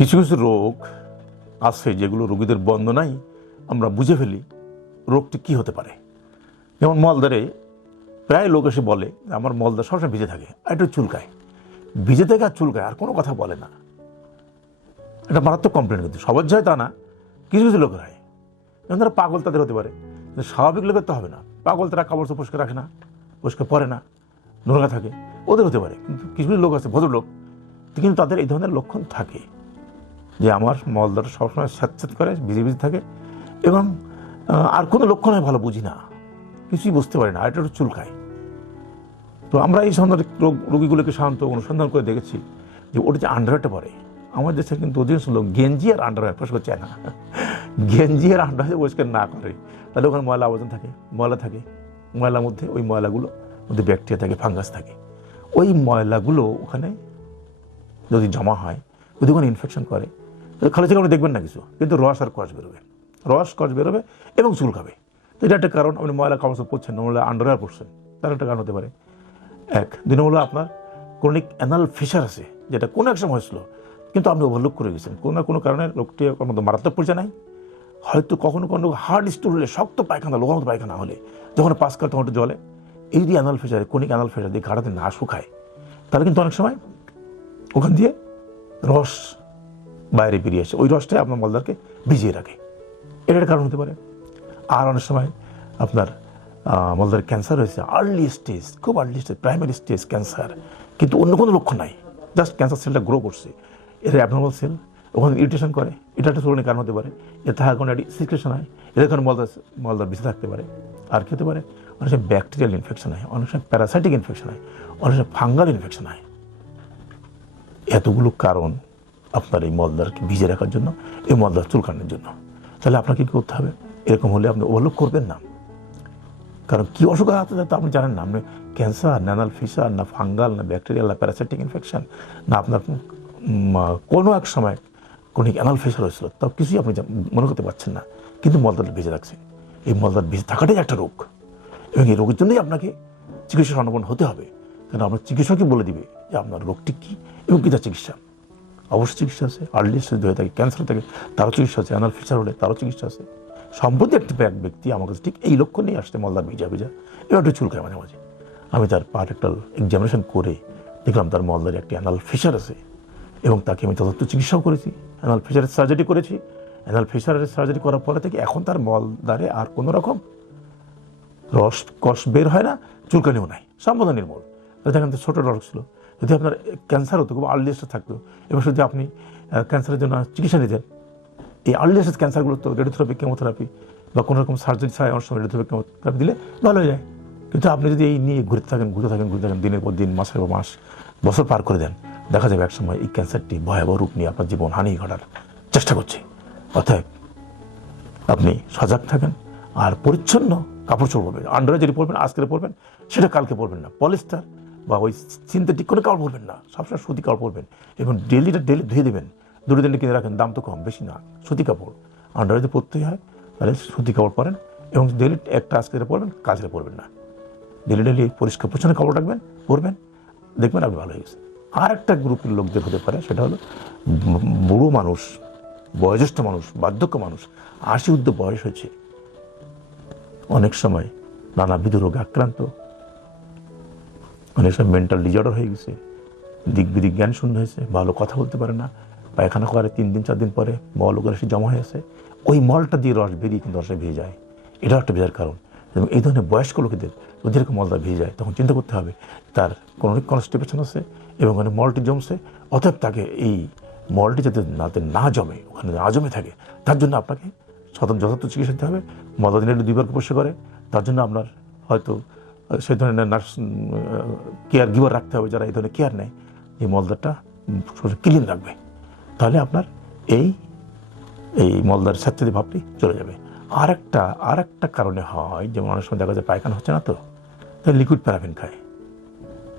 কিছু কিছু রোগ আছে যেগুলো রোগীদের বন্দনাই আমরা বুঝে ফেলি রোগটি কি হতে পারে। যেমন মলদারে প্রায় লোক এসে বলে, আমার মলদার সবসময় ভিজে থাকে, আর একটু চুলকায়। ভিজে থাকে আর চুলকায়, আর কোনো কথা বলে না। এটা মারাত্মক কমপ্লেন কিন্তু সবার যায় তা না, কিছু কিছু লোকের হয়। যেমন তারা পাগল তাদের হতে পারে, কিন্তু স্বাভাবিক লোকের তো হবে না। পাগল তারা কাপড় চোপড় পরিষ্কার রাখে না পরিষ্কার পরে না, নোংরা থাকে, ওদের হতে পারে। কিন্তু কিছু কিছু লোক আছে, ভদ্রলোক, কিন্তু তাদের এই ধরনের লক্ষণ থাকে। যে আমার মলদার সবসময় স্যাঁতস্যাঁত করে, ভিজে ভিজে থাকে এবং আর কোনো লক্ষণ আমি ভালো বুঝি না। কিছুই বুঝতে পারি না, আর একটু চুলকায়। তো আমরা এই রোগ, রোগীগুলোকে সাধারণত অনুসন্ধান করে দেখেছি যে ওটা যে আন্ডারওয়্যারটা পরে। আমার দেশে কিন্তু অধিকাংশ লোক গেঞ্জি আর আন্ডারওয়্যার পরিষ্কার চায় না গেঞ্জি আর আন্ডারওয়্যার পরিষ্কার না করে, তাহলে ওখানে ময়লা আবর্জন থাকে, ময়লা থাকে। ময়লার মধ্যে, ওই ময়লাগুলো, মধ্যে ব্যাকটেরিয়া থাকে ফাঙ্গাস থাকে। ওই ময়লাগুলো ওখানে যদি জমা হয়, যদি ওখানে ইনফেকশন করে খালি থেকে আপনি দেখবেন না কিছু। কিন্তু রস আর কষ বেরোবে। রস, কষ বেরোবে এবং চুল খাবে। তো এটা একটা কারণ, আপনি ময়লা কাপড় চোপড় পরছেন নাহলে আন্ডারওয়্যার পরছেন তার একটা কারণ হতে পারে। এক দুই নম্বর আপনার ক্রনিক অ্যানাল ফিসার আছে, যেটা কোনো এক সময় হয়েছিল, কিন্তু আপনি ওভারলুক করে গেছেন। কোনো না কোনো কারণে লোকটি কোনো মতো মারাত্মক পরিচয় নাই। হয়তো কখনো কখনো হার্ড স্টোর হলে, শক্ত পায়খানা লোহার মতো পায়খানা হলে, যখন পাস কাল তখন জলে, এই যদি anal fissure chronic anal fissure দিয়ে ঘাড়াতে না শুকায়, তাহলে কিন্তু অনেক সময় ওখান দিয়ে রস বাইরে বেরিয়ে আসে। ওই রসটাই আপনার মলদারকে ভিজিয়ে রাখে। এটা একটা কারণ হতে পারে। আর অনেক সময় আপনার মলদার ক্যান্সার হয়েছে। আর্লি স্টেজ খুব early stage primary stage cancer. কিন্তু অন্য কোনো লক্ষণ নাই। জাস্ট ক্যান্সার সেলটা গ্রো করছে। এটা অ্যাবনর্মাল সেল ওখানে ইরিটেশন করে। এটা একটা ধরনের কারণ হতে পারে। এর থাকার কোনো একটি সিক্রেশন হয়। এদের কারণে মলদার মলদার বেঁচে থাকতে পারে। আর কি হতে পারে? অনেক সময় ব্যাকটেরিয়াল ইনফেকশন হয়। অনেক সময় প্যারাসাইটিক ইনফেকশন হয়। অনেক সময় ফাঙ্গাল ইনফেকশন হয়। এতগুলো কারণ আপনার এই মলদারকে ভিজে রাখার জন্য, এই মলদার চুলকানোর জন্য। তাহলে আপনাকে কী করতে হবে? এরকম হলে আপনি ওভারলোক করবেন না। কারণ কী অসুখ আছে তা আপনি জানেন না। আপনি ক্যান্সার ন্যানাল ফিসার না ফাঙ্গাল না ব্যাকটেরিয়াল না প্যারাসাইটিক ইনফেকশন না আপনার কোনো এক সময় কোনো অ্যানাল ফিসার হয়েছিল, তাও কিছুই আপনি মনে করতে পারছেন না। কিন্তু মলদার ভিজে রাখছে। এই মলদার ভিজে থাকাটাই একটা রোগ। এবং এই রোগের জন্যই আপনাকে চিকিৎসা সন্ধান হতে হবে। কারণ আপনার চিকিৎসকই বলে দিবে যে আপনার রোগটি কী এবং কী তার চিকিৎসা? অবশ্যই চিকিৎসা আছে আর্লি স্টেজ হয়ে থাকে ক্যান্সার থাকে, তারও চিকিৎসা আছে অ্যানাল ফিচার হলে তারও চিকিৎসা আছে। সম্প্রতি একটি এক ব্যক্তি আমার কাছে ঠিক এই লক্ষ্য নিয়ে আসছে মলদার ভিজা ভিজা। এবার একটু চুলকায় মাঝে মাঝে। আমি তার পার্টেক্টাল এক্সামিনেশন করে দেখলাম তার মলদারে একটি অ্যানাল ফিচার আছে এবং তাকে আমি যথার্থ চিকিৎসাও করেছি। অ্যানাল ফিচারের সার্জারি করেছি। অ্যানাল ফিচারের সার্জারি করার পরে থেকে এখন তার মলদারে আর কোনো রকম রস, কষ বের হয় না, চুলকানিও নাই সম্পূর্ণ নির্মূল। দেখেন তো ছোটো রস ছিল। যদি আপনার ক্যান্সার হতো, খুব আর্লি স্টেজ থাকতো এবং যদি আপনি ক্যান্সারের জন্য চিকিৎসা নিতেন, এই আর্লি স্টেজ ক্যান্সারগুলো তো রেডিওথেরাপি কেমোথেরাপি বা কোনো রকম সার্জারি ছাড়া অনেক সময় রেডিওথেরাপি কেমোথেরাপি দিলে ভালো হয়ে যায়। কিন্তু আপনি যদি এই নিয়ে ঘুরতে থাকেন ঘুরতে থাকেন ঘুরতে থাকেন, দিনের পর দিন, মাসের পর মাস, বছর পার করে দেন, দেখা যাবে একসময় এই ক্যান্সারটি ভয়াবহ রূপ নিয়ে আপনার জীবন হানি ঘটার চেষ্টা করছে। অতএব আপনি সজাগ থাকেন আর পরিচ্ছন্ন কাপড় চোপড় পরবেন। আন্ডারে যদি পরবেন আজকে পরবেন সেটা কালকে পরবেন না। পলিস্টার বা ওই সিনথেটিক করে কাপড় পরবেন না, সবসময় সুতি কাপড় পরবেন এবং ডেলিটা ডেলি ধুয়ে দেবেন। দুটো দিনে কিনে রাখেন, দাম তো কম, বেশি না, সুতি কাপড়। আন্ডারে যদি পরতেই হয়, তাহলে সুতি কাপড় পরেন এবং ডেলি একটা আজকে পরবেন কাজে পরবেন না। ডেলি ডেলি পরিষ্কার পরিচ্ছন্ন কাপড় রাখবেন, পরবেন, দেখবেন আপনি ভালো হয়ে গেছে। আর একটা গ্রুপের লোকদের হতে পারে, সেটা হলো বুড়ো মানুষ, বয়োজ্যেষ্ঠ মানুষ, বার্ধক্য মানুষ, আশি উদ্ধ বয়স হয়েছে। অনেক সময় নানাবিধ রোগে আক্রান্ত অনেক সময় মেন্টাল ডিজর্ডার হয়ে গেছে। দিক জ্ঞান শূন্য হয়েছে, ভালো কথা বলতে পারে না। পায়খানা করে তিন দিন, চার দিন পরে মল ওগুলো এসে জমা হয়েছে ওই মলটা দিয়ে রস বেরিয়ে কিন্তু রসে ভেজে যায়। এটাও একটা ভেজার কারণ। এবং এই ধরনের বয়স্ক লোকেদের যদি এরকম মলটা ভেজে যায়, তখন চিন্তা করতে হবে তার কোনো কনস্টিপেশন আছে এবং ওখানে মলটি জমছে। অতএব তাকে এই মলটি যাতে নাতে না জমে, ওখানে না জমে থাকে, তার জন্য আপনাকে সতত যথার্থ চিকিৎসা দিতে হবে। মলদা দিনে দুইবার পরিষ্কার করে। তার জন্য আপনার হয়তো সেই ধরনের নার্স কেয়ার গিভার রাখতে হবে যারা এই ধরনের কেয়ার নেয়। এই মলদারটা ক্লিন রাখবে। তাহলে আপনার এই এই মলদার স্যাঁতস্যাঁতে ভাবটি চলে যাবে। আর একটা আর একটা কারণে হয় যেমন অনেক সময় দেখা যায় পায়খানা হচ্ছে না তো, তাই লিকুইড প্যারাফিন খায়।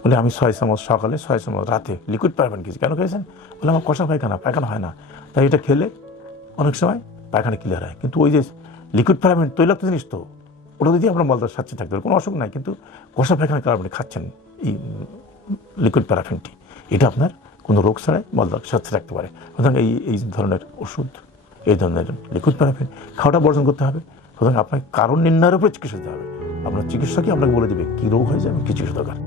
বলে, আমি ছয় চামচ সকালে, ছয় চামচ রাতে লিকুইড প্যারাফিন খেয়েছি। কেন খেয়েছেন? বলে, আমার কষা পায়খানা পায়খানা হয় না। তাই এটা খেলে অনেক সময় পায়খানা ক্লিয়ার হয়। কিন্তু ওই যে লিকুইড প্যারাফিন তৈলাক্ত জিনিস তো ওটা যদি আমরা মলদার সাথে থাকতে পারে, কোনো অসুখ নাই, কিন্তু কষা পায়খানার কারণে খাচ্ছেন এই লিকুইড প্যারাফিনটি। এটা আপনার কোনো রোগ ছাড়াই মলদার স্বাস্থ্যে থাকতে পারে। সুতরাং এই এই ধরনের ওষুধ, এই ধরনের লিকুইড প্যারাফিন খাওয়াটা বর্জন করতে হবে। সুতরাং আপনাকে কারণ নির্ণয়ের উপরে চিকিৎসা দিতে হবে। আপনার চিকিৎসকই আপনাকে বলে দেবে কী রোগ হয়ে যাবে কী চিকিৎসা দরকার।